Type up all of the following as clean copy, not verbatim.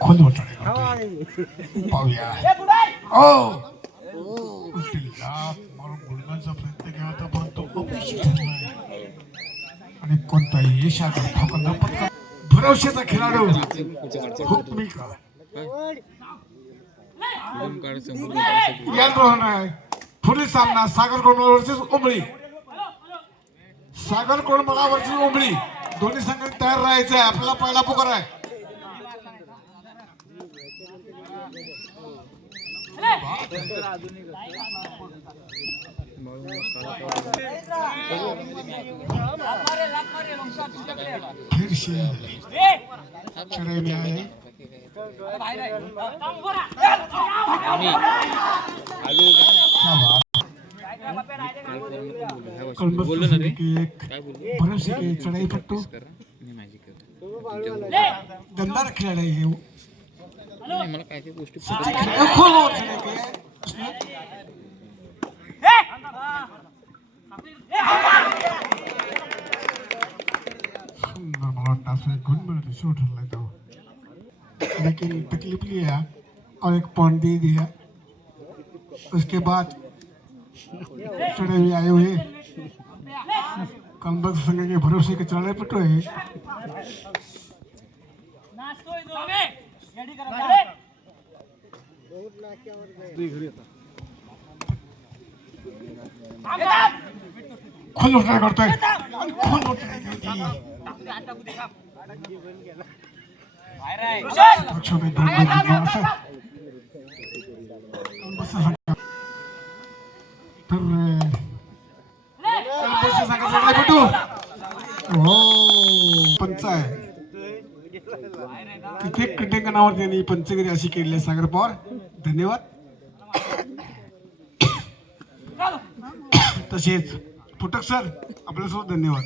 खोलवर चढाई करतोय. पाहूया. मारून गुडघ्याचा प्रयत्न केला तर पण तो अपयशी ठरला आणि कोणताही यशाचा ठोका न पत्करता भरवशाचा खेळाडू हुकमिका पुढील सामना सागर कोण वर्सेस उमळी. सागर कोण मला वर्सेस उमळी दोन्ही संघांनी तयार राहायचं आहे. आपल्याला पहिला पुकार आहे. फिर से चढ़ाई में आए भरोसे के चढ़ाई पट्टू दमदार खिलाड़ी है वो. मला काय काय गोष्टी लेकिन तकलीफ लिया और एक पॉइंट दे दिया. उसके बाद चढ़े हुए आए हुए कलबक संघ के भरोसे के चढ़े पटो है. खोल उठा करतोय खोल उठा छोटे पंच आहे. कित्येक कीटकांवर त्यांनी पंचगिरी अशी केली. सागर पवार धन्यवाद. तसेच फुटक सर आपल्यासोबत धन्यवाद.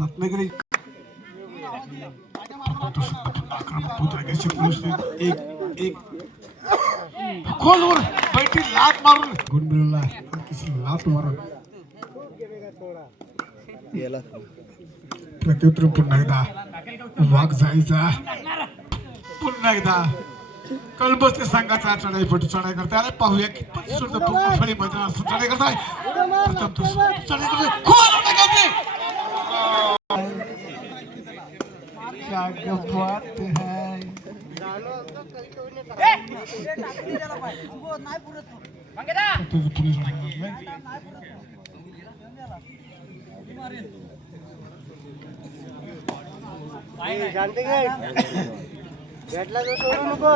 रत्नागिरी एक खोलवर बैठी लात मारून गुण मिळवला. लात मारून प्रत्युत्तर पुन्हा एकदा वाघ जायचा. पुन्हा एकदा कलबसच्या संघाचा चढाईपटू चढाई करताय. अरे पाहूया कितपत सुद्धा फळी मैदान चढाई करताय. प्रथम तो चढाई करतोय खोल टाकायचे. क्या बात है. जानते काय भेटला तो सोडू नको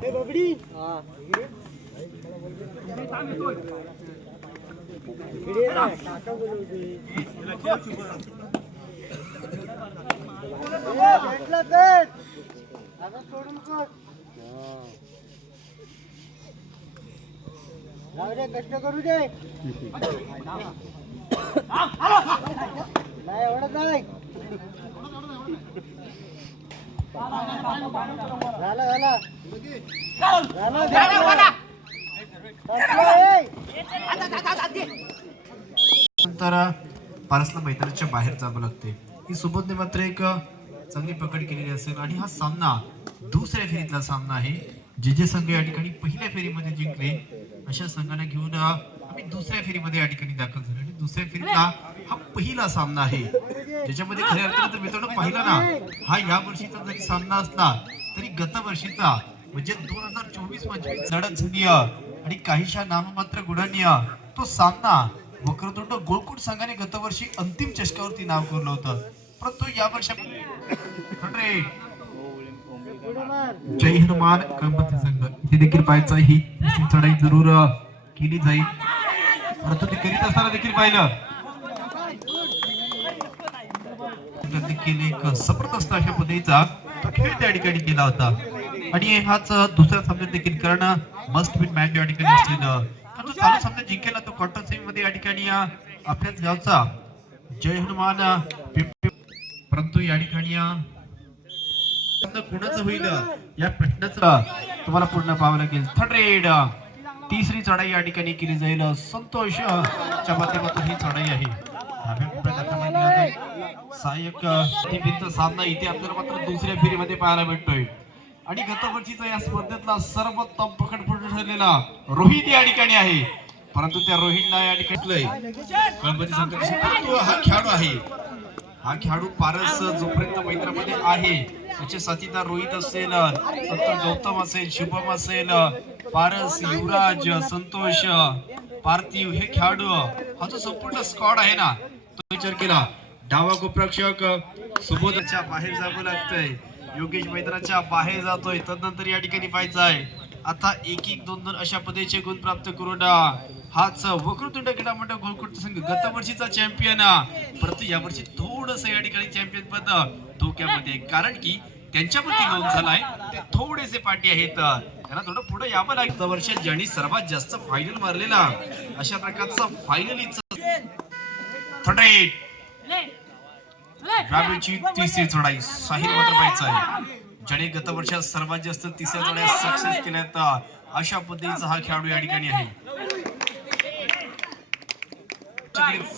ते बबडी. हा भेटला तर आता सोडू नको. जाऊ दे कष्ट करू दे. नाही एवढं नाही नंतर पारसला मैदानाच्या बाहेर जावं लागते. ही सोबतने मात्र एक चांगली पकड केलेली असेल आणि हा सामना दुसऱ्या फेरीतला सामना आहे. जे संघ या ठिकाणी पहिल्या फेरीमध्ये जिंकले अशा संघांना घेऊन आम्ही दुसऱ्या फेरीमध्ये या ठिकाणी दाखल झालो. आणि दुसऱ्या फेरीतला हा पहिला सामना आहे ज्याच्यामध्ये खऱ्या अर्थानं मित्रांनो पाहिला ना हा या वर्षीचा जरी सामना असला तरी गत वर्षीचा म्हणजे 2024-25 लढत झाली आणि काहीशा नाममात्र गुणांनी तो सामना वक्रतुंड गोळकोट संघाने गत वर्षी अंतिम चषकावरती नाव कोरलं होतं. परंतु या वर्षी जय हनुमान गणपती संघ इथे देखील पाहायचं ही चढाई जरूर केली जाईल. परंतु ते करीत असताना देखील पाहिलं देखील एक जबरदस्त अशा पद्धतीचा तो खेळ त्या ठिकाणी केला होता. आणि हाच दुसऱ्या सामन्यात देखील कारण मस्ट विन मॅच या ठिकाणी असलेलं तो चालू सामना जिंकेला तो क्वार्टर सेमी मध्ये या ठिकाणी आपल्याच गावचा जय हनुमान. परंतु या ठिकाणी कोणाचं होईल या प्रश्नाचं तुम्हाला पूर्ण पाहावं लागेल. थर्ड रेड तिसरी चढाई या ठिकाणी केली जाईल. संतोष च्या माध्यमातून ही चढाई आहे. सहाय्यक भिंत सामना इथे आपल्याला मात्र दुसऱ्या फेरीमध्ये पाहायला भेटतोय आणि गत वर्षीचा या स्पर्धेतला सर्वोत्तम पकडपटू ठरलेला रोहित या ठिकाणी आहे, परंतु त्या रोहितला या ठिकाणी गणपती संघ हा खेळाडू आहे. हा खेळाडू पारस जोपर्यंत मैदानामध्ये आहे त्याचे साथीदार रोहित असेल, संतोष गौतम असेल, शुभम असेल, पारस, युवराज, संतोष, पार्थिव हे खेळाडू हा जो संपूर्ण स्क्वॉड आहे ना तो विचार केला. डावा गोप्रक्षक सुबोधच्या बाहेर जावं लागतंय, योगेश मैदानाच्या बाहेर जातोय, तदनंतर या ठिकाणी पाहायचं आहे आता 1-1, 2-2 अशा पद्धतीचे गुण प्राप्त करून हाच वक्रतुंड क्रीडा मंडळ गोलकोट संघ गत वर्षीचा चॅम्पियन, परंतु या वर्षी थोडस या ठिकाणी चॅम्पियन पद धोक्यामध्ये, कारण की त्यांच्यावरती नोंद झालाय ते थोडेसे पाठी आहेत, त्यांना थोडं पुढे यावं लागतं. गत वर्षात ज्यांनी सर्वात जास्त फायनल मारलेला अशा प्रकारचा फायनलीचा ग्रामीणची तिसरी चढाई साहिल मात्र पाहायचं आहे, ज्याने गत वर्षात सर्वात जास्त तिसऱ्या चढाया सक्सेस केल्यात अशा पद्धतीचा हा खेळाडू या ठिकाणी आहे.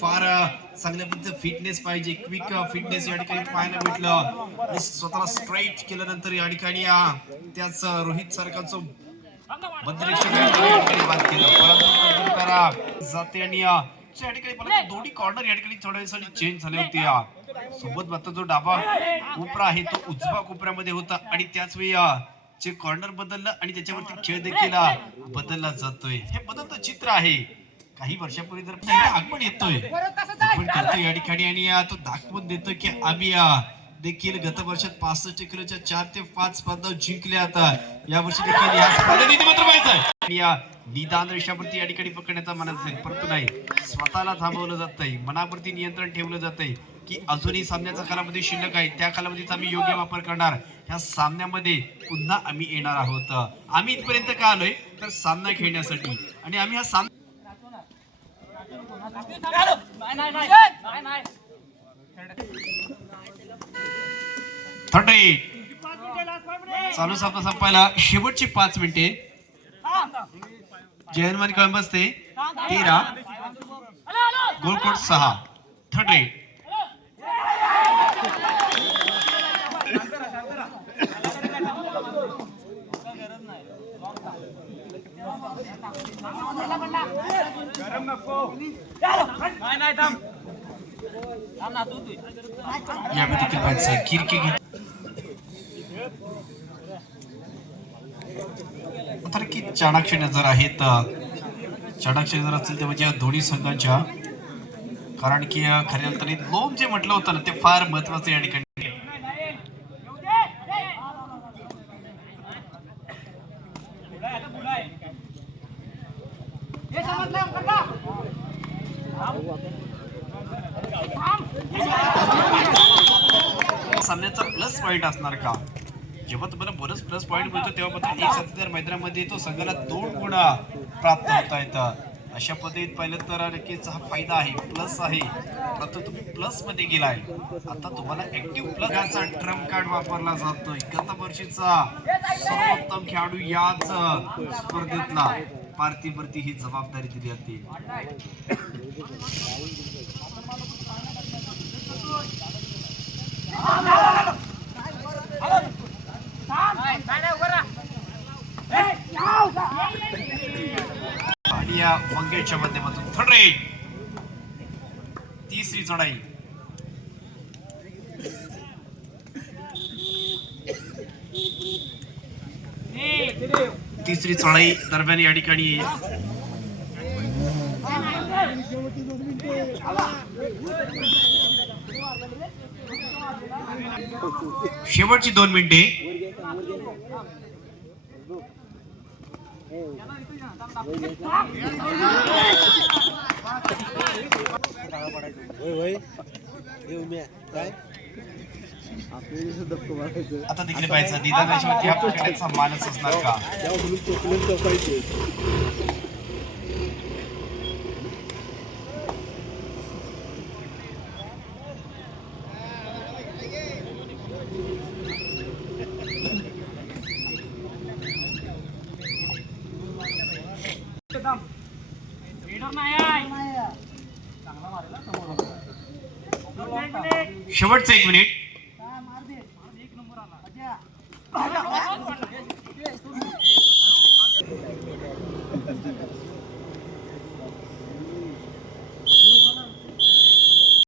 फार चांगल्या पद्धतीचं फिटनेस पाहिजे, क्विक फिटनेस या ठिकाणी पाहायला भेटलं आणि स्वतःला स्ट्राईट केल्यानंतर या ठिकाणी त्याच रोहित सारखाचं बदरेक्षक या ठिकाणी बात केलं, परंतु जाते आणि या ठिकाणी दोन्ही कॉर्नर या ठिकाणी थोड्या वेळासाठी चेंज झाले होते. सोबत मात्र जो डावा कोपरा आहे तो उजव्या कोपऱ्यामध्ये होता आणि त्याच वेळी जे कॉर्नर बदललं आणि त्याच्यावरती खेळ देखील बदलला जातोय. हे बदलतं चित्र आहे. काही वर्षापूर्वी जर आगमन येतोय पण करतोय या ठिकाणी आणि तो दाखवून देतोय की आम्ही देखील गत वर्षात 65 किलोच्या 4 ते 5 स्पर्धा जिंकल्या आता या वर्षी देखील या स्पर्धेत मात्र पाहायचं या निदान रेषावरती या ठिकाणी पकडण्याचा मन असेल, परंतु नाही, स्वतःला थांबवलं जातंय, मनावरती नियंत्रण ठेवलं जातंय की अजूनही सामन्याचा कालावधी शिल्लक आहे, त्या कालावधीचा आम्ही योग्य वापर करणार, ह्या सामन्यामध्ये पुन्हा आम्ही येणार आहोत. आम्ही इथपर्यंत का आलोय तर सामना खेळण्यासाठी आणि आम्ही हा सामना चालू सामना संपायला शेवटची 5 मिनिटे. जयनवानी कळंबसते 13, गोलकोट 6. थर्ड रेट यामध्ये देखील किरकी तर की चाणाक्ष नजर आहेत, चाणाक्ष नजर असतील ते म्हणजे या दोन्ही संघांच्या, कारण की खऱ्या अर्थाने लोम जे म्हटलं होतं ना ते फार महत्वाचं या ठिकाणी. सामन्याचा प्लस पॉइंट असणार का? जेव्हा तुम्हाला बोनस प्लस पॉइंट मिळतो तेव्हा मात्र एक साथीदार मैदानामध्ये तो संघाला 2 गुण प्राप्त होता येतात. अशा पद्धतीत पाहिलं तर नक्कीच हा फायदा आहे, प्लस आहे, परंतु तुम्ही प्लस मध्ये गेलाय. आता तुम्हाला ऍक्टिव्ह प्लसचा ट्रम्प कार्ड वापरला जातोय. गत वर्षीचा सर्वोत्तम खेळाडू याच स्पर्धेतला पार्थिववरती ही जबाबदारी दिली जाते. आणि या मंगेशच्या माध्यमातून थर्ड रेट तिसरी चढाई. तिसरी चढाई दरम्यान या ठिकाणी शेवटची 2 मिनिटे. आता देखील पाहायचं निदानाशिवाय या प्रकारचा मानस असणार का? शेवटचं 1 मिनिट.